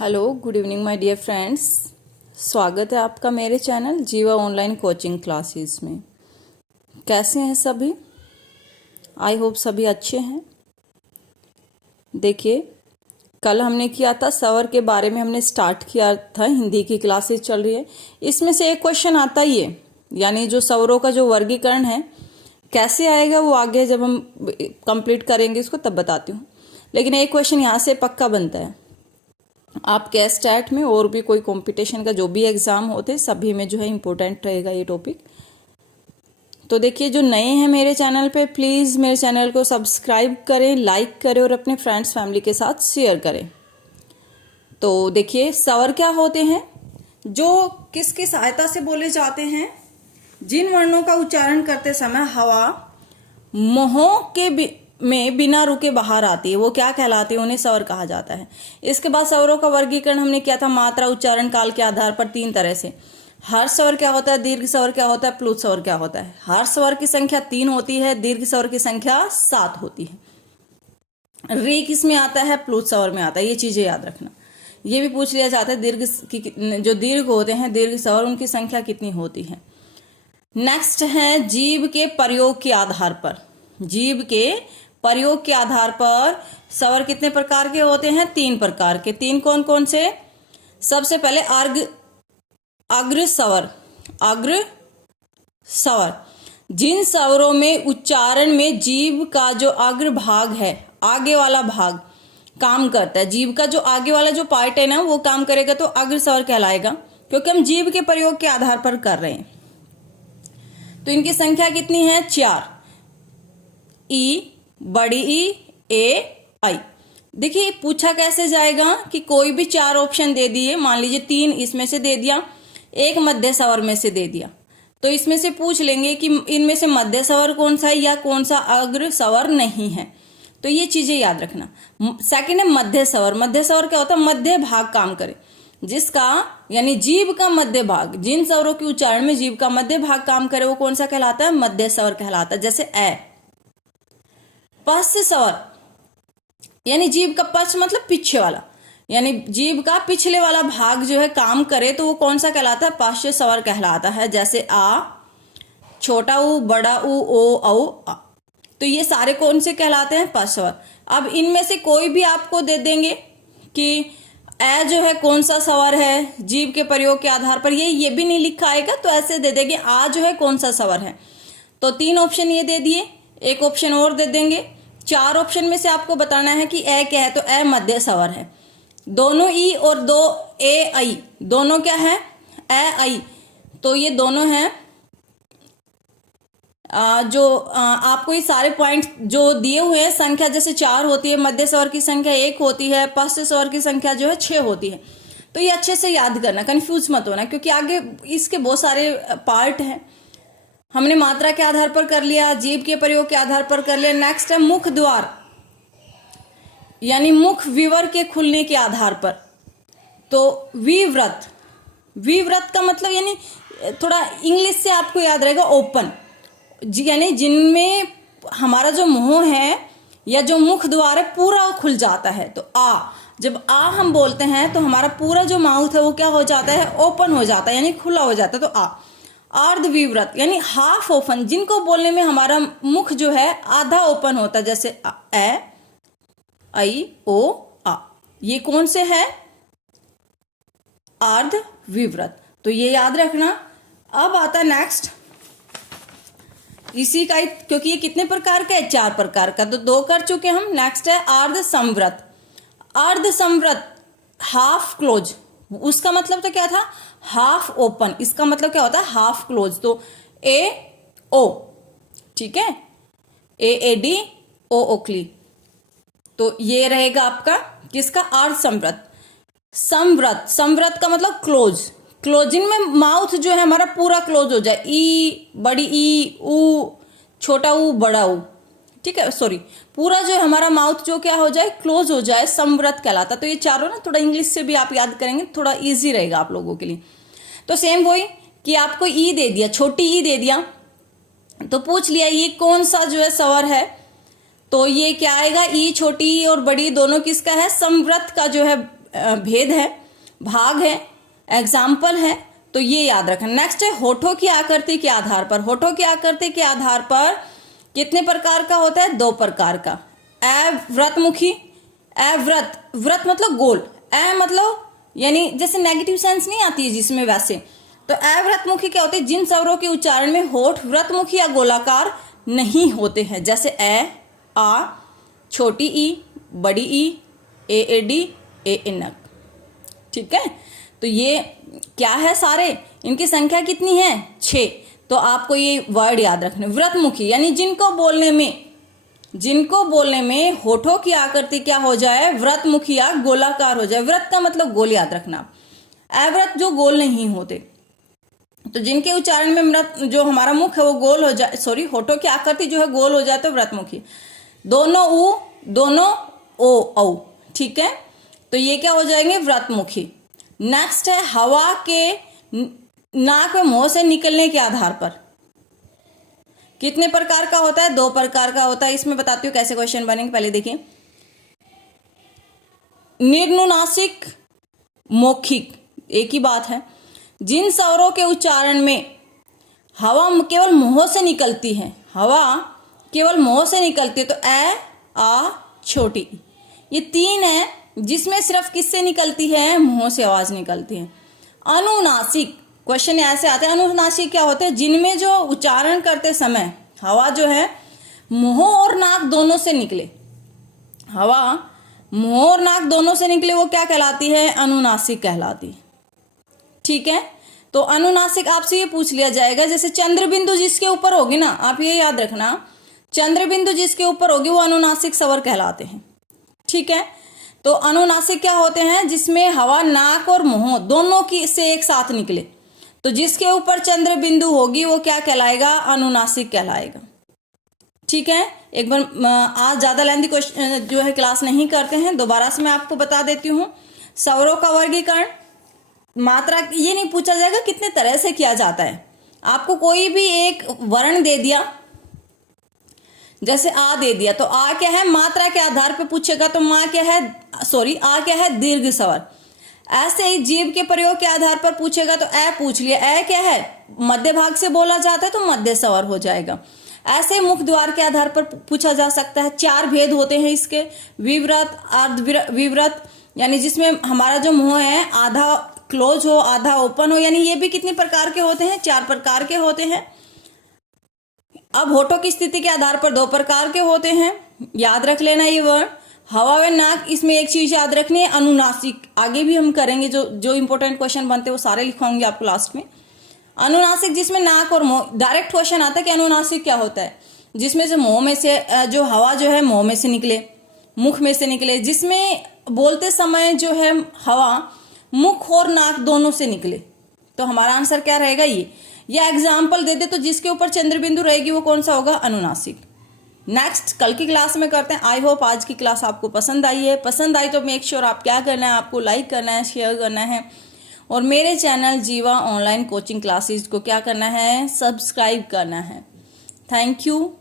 Hello good evening my dear friends. स्वागत है आपका मेरे चैनल जीवा ऑनलाइन कोचिंग क्लासेस में। कैसे हैं सभी? आई होप सभी अच्छे हैं। देखिए, कल हमने किया था सवर के बारे में, हमने स्टार्ट किया था, हिंदी की क्लासेस चल रही है। इसमें से एक क्वेश्चन आता ही है, यानी जो सवरों का जो वर्गीकरण है कैसे आएगा वो आगे जब हम कंप्लीट करेंगे इसको तब बताती हूँ। लेकिन एक क्वेश्चन यहाँ से पक्का बनता है। आप कैस्टैट में और भी कोई कंपटीशन का जो भी एग्जाम होते सभी में जो है इम्पोर्टेंट रहेगा ये टॉपिक। तो देखिए, जो नए हैं मेरे चैनल पे, प्लीज़ मेरे चैनल को सब्सक्राइब करें, लाइक करें और अपने फ्रेंड्स फैमिली के साथ शेयर करें। तो देखिए, स्वर क्या होते हैं? जो किसकी सहायता से बोले जाते हैं? जिन वर्णों का उच्चारण करते समय हवा मुंहों के में बिना रुके बाहर आती है वो क्या कहलाती है? उन्हें स्वर कहा जाता है। इसके बाद स्वरों का वर्गीकरण हमने किया था मात्रा उच्चारण काल के आधार पर 3 तरह से। हर्ष स्वर क्या होता है, दीर्घ स्वर क्या होता है, प्लुत स्वर क्या होता है। हर्ष स्वर की संख्या 3 होती है, दीर्घ स्वर की संख्या 7 होती है। री किस में आता है, प्लुत स्वर में आता है। ये चीजें याद रखना। ये भी पूछ लिया जाता है दीर्घ की, जो दीर्घ होते हैं दीर्घ स्वर, उनकी संख्या कितनी होती है। नेक्स्ट है जीभ के प्रयोग के आधार पर। जीभ के प्रयोग के आधार पर स्वर कितने प्रकार के होते हैं? 3 प्रकार के। 3 कौन कौन से? सबसे पहले अग्र स्वर। अग्र स्वर जिन स्वरों में उच्चारण में जीभ का जो अग्र भाग है, आगे वाला भाग काम करता है, जीभ का जो आगे वाला जो पार्ट है ना वो काम करेगा तो अग्र स्वर कहलाएगा, क्योंकि हम जीभ के प्रयोग के आधार पर कर रहे हैं। तो इनकी संख्या कितनी है? 4। ई, बड़ी ई, ए, आई। देखिए, पूछा कैसे जाएगा कि कोई भी 4 ऑप्शन दे दिए, मान लीजिए 3 इसमें से दे दिया, एक मध्य स्वर में से दे दिया, तो इसमें से पूछ लेंगे कि इनमें से मध्य स्वर कौन सा है या कौन सा अग्र स्वर नहीं है। तो ये चीजें याद रखना। सेकंड है मध्य स्वर। मध्य स्वर क्या होता है? मध्य भाग काम करे, जिसका यानी जीभ का मध्य भाग, जिन स्वरों के उच्चारण में जीभ का मध्य भाग काम करे वो कौन सा कहलाता है? मध्य स्वर कहलाता है। जैसे ए। पश्च स्वर यानी जीभ का पश्च मतलब पीछे वाला, यानी जीभ का पिछले वाला भाग जो है काम करे तो वो कौन सा कहलाता है? पश्च स्वर कहलाता है। जैसे आ, छोटा ऊ, बड़ा ऊ, ओ, औ, आ। तो ये सारे कौन से कहलाते हैं? पश्च स्वर। अब इनमें से कोई भी आपको दे देंगे कि ए जो है कौन सा स्वर है जीभ के प्रयोग के आधार पर, ये भी नहीं लिखा आएगा तो ऐसे दे देंगे आ जो है कौन सा स्वर है। तो 3 ऑप्शन ये दे दिए, एक ऑप्शन और दे देंगे। 4 ऑप्शन में से आपको बताना है कि ए क्या है, तो ए मध्य स्वर है। दोनों ई और 2 ए आई, दोनों क्या है? ए आई। तो ये दोनों हैं आपको ये सारे पॉइंट जो दिए हुए हैं, संख्या जैसे 4 होती है, मध्य स्वर की संख्या 1 होती है, पश्च स्वर की संख्या जो है 6 होती है। तो ये अच्छे से याद करना, कंफ्यूज मत होना, क्योंकि आगे इसके बहुत सारे पार्ट हैं। हमने मात्रा के आधार पर कर लिया, जीभ के प्रयोग के आधार पर कर लिया। नेक्स्ट है मुख द्वार, यानी मुख विवर के खुलने के आधार पर। तो विव्रत, विव्रत का मतलब यानी थोड़ा इंग्लिश से आपको याद रहेगा ओपन, यानी जिनमें हमारा जो मुंह है या जो मुख द्वार है पूरा खुल जाता है। तो आ, जब आ हम बोलते हैं तो हमारा पूरा जो माउथ है वो क्या हो जाता है? ओपन हो जाता है, यानी खुला हो जाता है। तो आ। अर्धविव्रत यानी हाफ ओपन, जिनको बोलने में हमारा मुख जो है आधा ओपन होता है, जैसे ए, आई, ओ, आ। ये कौन से है? अर्धविव्रत। तो ये याद रखना। अब आता नेक्स्ट इसी का, क्योंकि ये कितने प्रकार का है? 4 प्रकार का, तो 2 कर चुके हम। नेक्स्ट है अर्ध संवृत। अर्ध संवृत हाफ क्लोज, उसका मतलब तो क्या था? Half open. इसका मतलब क्या होता है? Half close. तो ए ओ, ठीक है, ए डी ओ ओक्ली। तो ये रहेगा आपका किसका? अर्ध संवृत। संवृत, संवृत का मतलब क्लोज, क्लोजिंग में माउथ जो है हमारा पूरा क्लोज हो जाए। ई, बड़ी ई, ऊ, छोटा ऊ, बड़ा ऊ, ठीक है, सॉरी, पूरा जो है हमारा माउथ जो क्या हो जाए? क्लोज हो जाए, संवृत कहलाता। तो ये चारों ना थोड़ा इंग्लिश से भी आप याद करेंगे, थोड़ा इजी रहेगा आप लोगों के लिए। तो सेम वही कि आपको ई दे दिया, छोटी ई दे दिया, तो पूछ लिया ये कौन सा जो है स्वर है, तो ये क्या आएगा? ई, छोटी ई और बड़ी दोनों किसका है? संवृत का जो है भेद है, भाग है, एग्जाम्पल है, तो ये याद रखना। नेक्स्ट है होठों की आकृति के आधार पर। होठों की आकृति के आधार पर कितने प्रकार का होता है? 2 प्रकार का। व्रतमुखी, व्रत, व्रत मतलब गोल, मतलब यानी जैसे नेगेटिव सेंस नहीं आती है जिसमें, वैसे तो व्रतमुखी क्या होते हैं? जिन स्वरों के उच्चारण में होठ व्रतमुखी या गोलाकार नहीं होते हैं, जैसे आ, छोटी ई, बड़ी ई, एडी, एनक। ठीक है, तो ये क्या है? सारे इनकी संख्या कितनी है? 6। तो आपको ये वर्ड याद रखने। व्रतमुखी यानी जिनको बोलने में होठों की आकृति क्या हो जाए? व्रतमुखी या गोलाकार हो जाए। व्रत का मतलब गोल, याद रखना। अव्रत जो गोल नहीं होते, तो जिनके उच्चारण में व्रत जो हमारा मुख है वो गोल हो जाए, सॉरी होठों की आकृति जो है गोल हो जाए तो व्रतमुखी। दोनों ऊ, दोनों ओ, औ। ठीक है, तो ये क्या हो जाएंगे? व्रतमुखी। नेक्स्ट है हवा के नाक में मुंह से निकलने के आधार पर कितने प्रकार का होता है? 2 प्रकार का होता है। इसमें बताती हूँ कैसे क्वेश्चन बनेंगे। पहले देखिए, निर्नुनासिक, मौखिक, एक ही बात है। जिन स्वरों के उच्चारण में हवा केवल मुंह से निकलती है, हवा केवल मुंह से निकलती है, तो आ, छोटी, ये 3 है जिसमें सिर्फ किससे निकलती है? मुंह से आवाज निकलती है। अनुनासिक, क्वेश्चन ऐसे आते हैं, अनुनासिक क्या होते हैं? जिनमें जो उच्चारण करते समय हवा जो है मुंह और नाक दोनों से निकले, हवा मुंह और नाक दोनों से निकले, वो क्या कहलाती है? अनुनासिक कहलाती है। ठीक है, तो अनुनासिक आपसे ये पूछ लिया जाएगा, जैसे चंद्र बिंदु जिसके ऊपर होगी ना, आप ये याद रखना, चंद्र बिंदु जिसके ऊपर होगी वो अनुनासिक स्वर कहलाते हैं। ठीक है, तो अनुनासिक क्या होते हैं? जिसमें हवा नाक और मुंह दोनों की से एक साथ निकले, तो जिसके ऊपर चंद्र बिंदु होगी वो क्या कहलाएगा? अनुनासिक कहलाएगा। ठीक है, एक बार आज ज्यादा लेंथी क्वेश्चन जो है क्लास नहीं करते हैं, दोबारा से मैं आपको बता देती हूँ। स्वरों का वर्गीकरण, मात्रा, ये नहीं पूछा जाएगा कितने तरह से किया जाता है। आपको कोई भी एक वर्ण दे दिया, जैसे आ दे दिया, तो आ क्या है? मात्रा के आधार पर पूछेगा, तो आ क्या है? दीर्घ स्वर। ऐसे ही जीभ के प्रयोग के आधार पर पूछेगा, तो पूछ लिया, क्या है? मध्य भाग से बोला जाता है तो मध्य स्वर हो जाएगा। ऐसे मुख द्वार के आधार पर पूछा जा सकता है। 4 भेद होते हैं इसके, विव्रत, अर्धविव्रत, यानी जिसमें हमारा जो मुंह है आधा क्लोज हो, आधा ओपन हो, यानी ये भी कितने प्रकार के होते हैं? 4 प्रकार के होते हैं। अब होठों की स्थिति के आधार पर 2 प्रकार के होते हैं, याद रख लेना ये वर्ड। हवा व नाक, इसमें एक चीज याद रखनी है, अनुनासिक। आगे भी हम करेंगे, जो इंपॉर्टेंट क्वेश्चन बनते हैं वो सारे लिखाऊंगी आपको लास्ट में। अनुनासिक जिसमें नाक और मुंह, डायरेक्ट क्वेश्चन आता है कि अनुनासिक क्या होता है? जिसमें से मुंह में से जो हवा जो है मुंह में से निकले, मुख में से निकले, जिसमें बोलते समय जो है हवा मुख और नाक दोनों से निकले, तो हमारा आंसर क्या रहेगा? ये। या एग्जाम्पल दे दे तो जिसके ऊपर चंद्र बिंदु रहेगी वो कौन सा होगा? अनुनासिक। नेक्स्ट कल की क्लास में करते हैं। आई होप आज की क्लास आपको पसंद आई है। पसंद आई तो मेक श्योर आप क्या करना है, आपको लाइक करना है, शेयर करना है, और मेरे चैनल जीवा ऑनलाइन कोचिंग क्लासेस को क्या करना है? सब्सक्राइब करना है। Thank you.